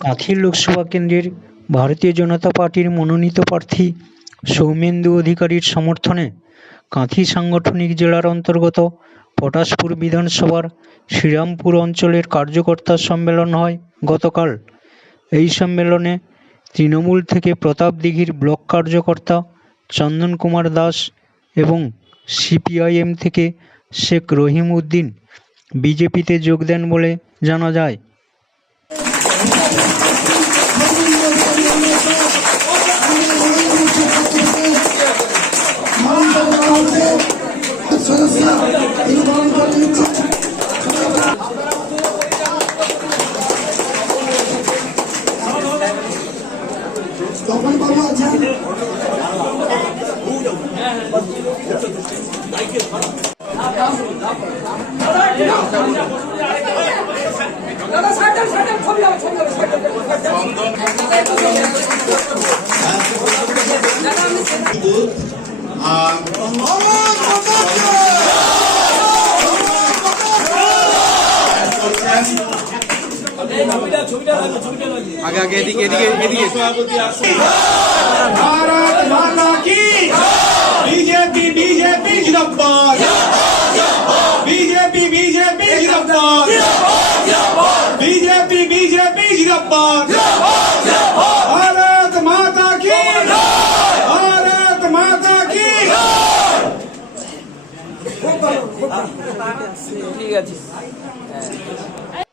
কাঁথি লোকসভা কেন্দ্রের ভারতীয় জনতা পার্টির মনোনীত প্রার্থী সৌমেন্দু অধিকারীর সমর্থনে কাঁথি সাংগঠনিক জেলার অন্তর্গত পটাশপুর বিধানসভার শ্রীরামপুর অঞ্চলের কার্যকর্তা সম্মেলন হয় গতকাল। এই সম্মেলনে তৃণমূল থেকে প্রতাপ দিঘির ব্লক কার্যকর্তা চন্দন কুমার দাস এবং সিপিআইএম থেকে শেখ রহিম উদ্দিন বিজেপিতে যোগ দেন বলে জানা যায়। তপন বাবু আছেন দাদা আগে আগে এদিকে এদিকে এদিকে। ভারত মাতা কি? বিজেপি বিজেপি জিন্দাবাদ বিজেপি বিজেপি भारत माता की भारत माता की ठीक है